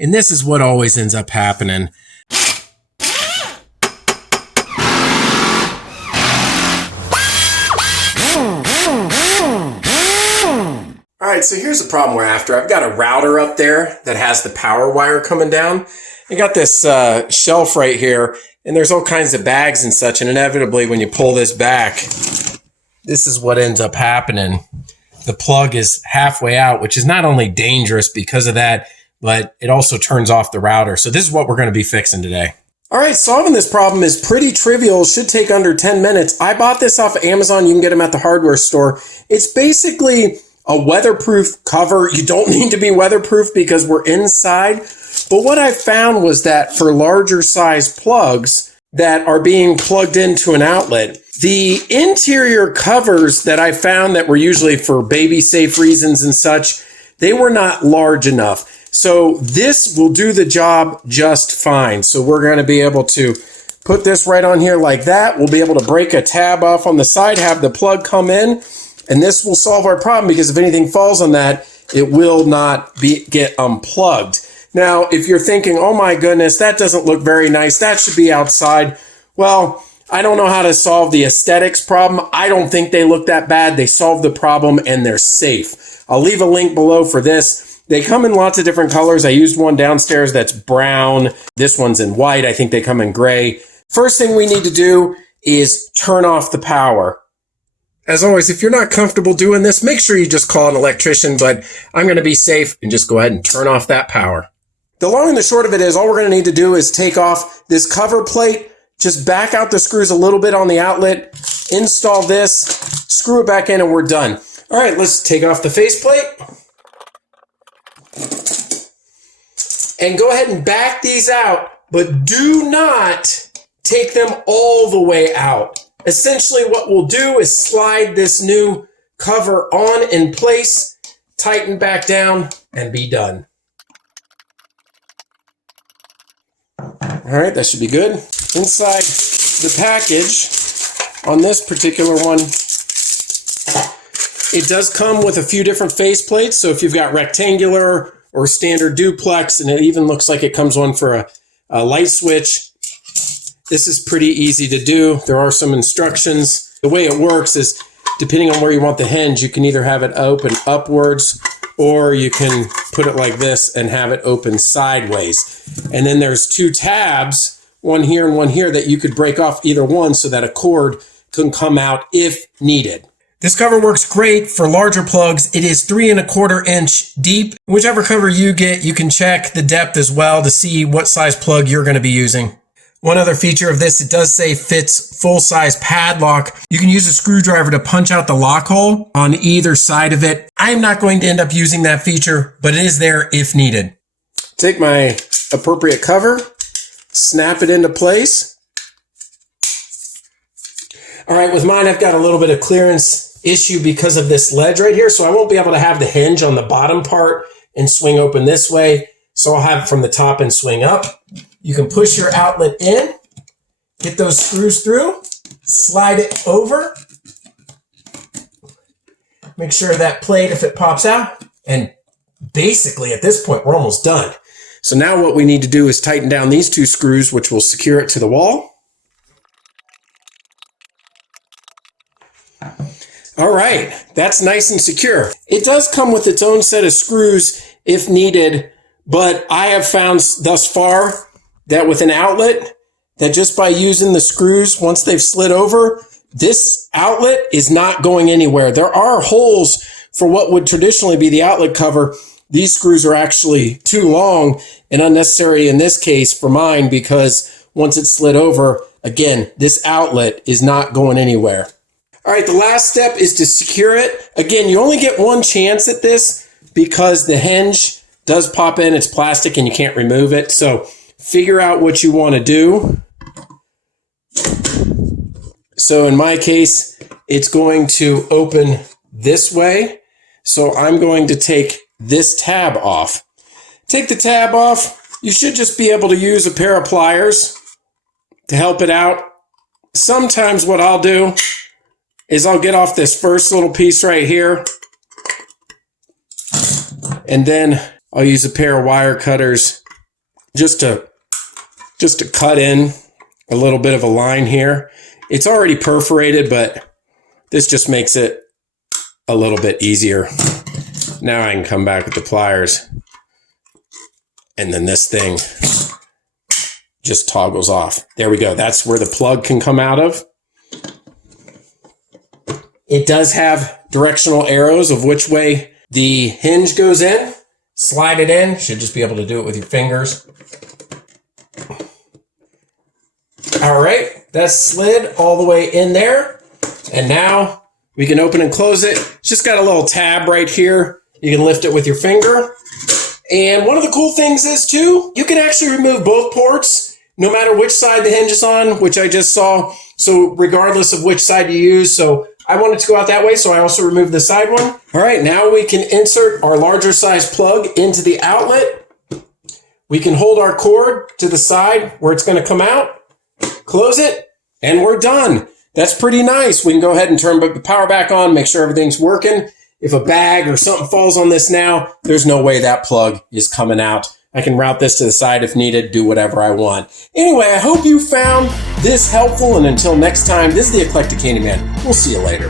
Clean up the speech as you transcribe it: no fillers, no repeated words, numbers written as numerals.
And this is what always ends up happening. All right, so here's the problem we're after. I've got a router up there that has the power wire coming down. I got this shelf right here, and there's all kinds of bags and such, and inevitably when you pull this back, this is what ends up happening. The plug is halfway out, which is not only dangerous because of that, but it also turns off the router. So this is what we're going to be fixing today. All right, solving this problem is pretty trivial. It should take under 10 minutes. I bought this off of Amazon. You can get them at the hardware store. It's basically a weatherproof cover. You don't need to be weatherproof because we're inside. But what I found was that for larger size plugs that are being plugged into an outlet, the interior covers that I found that were usually for baby safe reasons and such, they were not large enough. So this will do the job just fine. So we're going to be able to put this right on here like that. We'll be able to break a tab off on the side, have the plug come in, and this will solve our problem because if anything falls on that, it will not get unplugged. Now, if you're thinking, oh my goodness, that doesn't look very nice, that should be outside. Well, I don't know how to solve the aesthetics problem. I don't think they look that bad. They solve the problem and they're safe. I'll leave a link below for this. They come in lots of different colors. I used one downstairs that's brown. This one's in white. I think they come in gray. First thing we need to do is turn off the power. As always, if you're not comfortable doing this, make sure you just call an electrician, but I'm going to be safe and just go ahead and turn off that power. The long and the short of it is all we're going to need to do is take off this cover plate, just back out the screws a little bit on the outlet, install this, screw it back in, and we're done. All right, let's take off the faceplate. And go ahead and back these out, but do not take them all the way out. Essentially, what we'll do is slide this new cover on in place, tighten back down, and be done. All right, that should be good. Inside the package, on this particular one, it does come with a few different faceplates. So if you've got rectangular or standard duplex, and it even looks like it comes one for a light switch, this is pretty easy to do. There are some instructions. The way it works is, depending on where you want the hinge, you can either have it open upwards or you can put it like this and have it open sideways. And then there's two tabs, one here and one here, that you could break off either one so that a cord can come out if needed. This cover works great for larger plugs. It is 3¼ inch deep. Whichever cover you get, you can check the depth as well to see what size plug you're going to be using. One other feature of this, it does say fits full-size padlock. You can use a screwdriver to punch out the lock hole on either side of it. I'm not going to end up using that feature, but it is there if needed. Take my appropriate cover, snap it into place. All right, with mine, I've got a little bit of clearance issue because of this ledge right here, so I won't be able to have the hinge on the bottom part and swing open this way. So I'll have it from the top and swing up. You can push your outlet in, get those screws through, slide it over. Make sure that plate, if it pops out, and basically at this point, we're almost done. So now what we need to do is tighten down these two screws, which will secure it to the wall. All right, that's nice and secure. It does come with its own set of screws if needed, but I have found thus far that with an outlet, that just by using the screws, once they've slid over, this outlet is not going anywhere. There are holes for what would traditionally be the outlet cover. These screws are actually too long and unnecessary in this case for mine because once it's slid over, again, this outlet is not going anywhere. All right, the last step is to secure it. Again, you only get one chance at this because the hinge does pop in. It's plastic and you can't remove it. So figure out what you want to do. So in my case, it's going to open this way. So I'm going to take this tab off. Take the tab off. You should just be able to use a pair of pliers to help it out. Sometimes what I'll do is I'll get off this first little piece right here. And then I'll use a pair of wire cutters just to cut in a little bit of a line here. It's already perforated, but this just makes it a little bit easier. Now I can come back with the pliers, and then this thing just toggles off. There we go. That's where the plug can come out of. It does have directional arrows of which way the hinge goes in. Slide it in. Should just be able to do it with your fingers. All right, that's slid all the way in there. And now we can open and close it. It's just got a little tab right here. You can lift it with your finger. And one of the cool things is too, you can actually remove both ports, no matter which side the hinge is on, which I just saw. So regardless of which side you use. So I wanted to go out that way, so I also removed the side one. All right, now we can insert our larger size plug into the outlet. We can hold our cord to the side where it's going to come out, close it, and we're done. That's pretty nice. We can go ahead and turn the power back on, make sure everything's working. If a bag or something falls on this now, there's no way that plug is coming out. I can route this to the side if needed, do whatever I want. Anyway, I hope you found this helpful, and until next time, this is the Eclectic Handyman. We'll see you later.